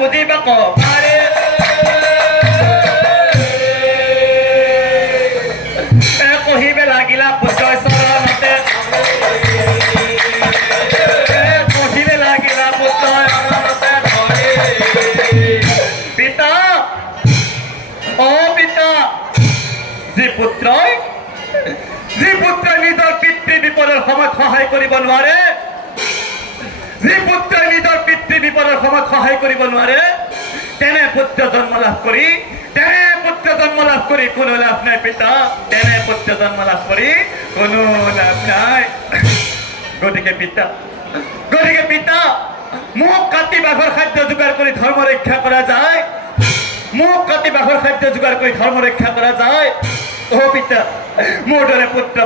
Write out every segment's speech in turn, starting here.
বুঝিব কবাৰে কহিবে লাগিলা পুত্ৰ শৰণতে কহিবে লাগিলা পুত্ৰ শৰণতে পিতা ও পিতা যে পুত্ৰই নিজৰ পিতৃ বিপদৰ সময়ত সহায় কৰিব নোৱাৰে যি পুত্ৰই নিজৰ পিতৃ বিপদৰ সময়ত সহায় কৰিব নোৱাৰে তেনে পুত্ৰ জন্ম লাভ কৰি কোনো লাভ নাই পিতা তেনে পুত্ৰ জন্ম লাভ কৰি কোনো লাভ নাই গতিকে পিতা মোক কাটি বাঘৰ খাদ্য যোগাৰ কৰি ধৰ্ম ৰক্ষা কৰা যায় ও পিতা মোৰ দৰে পুত্ৰ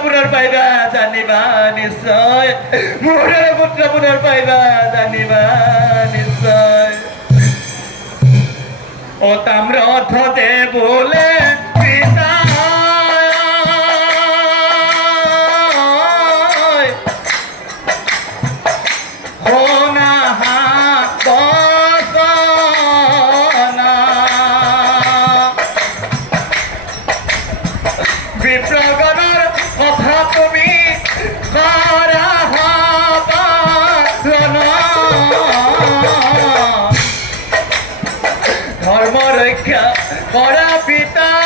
পুনৰ পাইবা জানিবা নিশ্চয় মোৰ দৰে পুত্ৰ পুনৰ পাইবা জানিবা নিশ্চয় ও তাম্ৰধ্বজ যে বোলে পিতা বিপ্লৱৰ কথা তুমি কৰা ধৰ্ম ৰক্ষা কৰা পিতা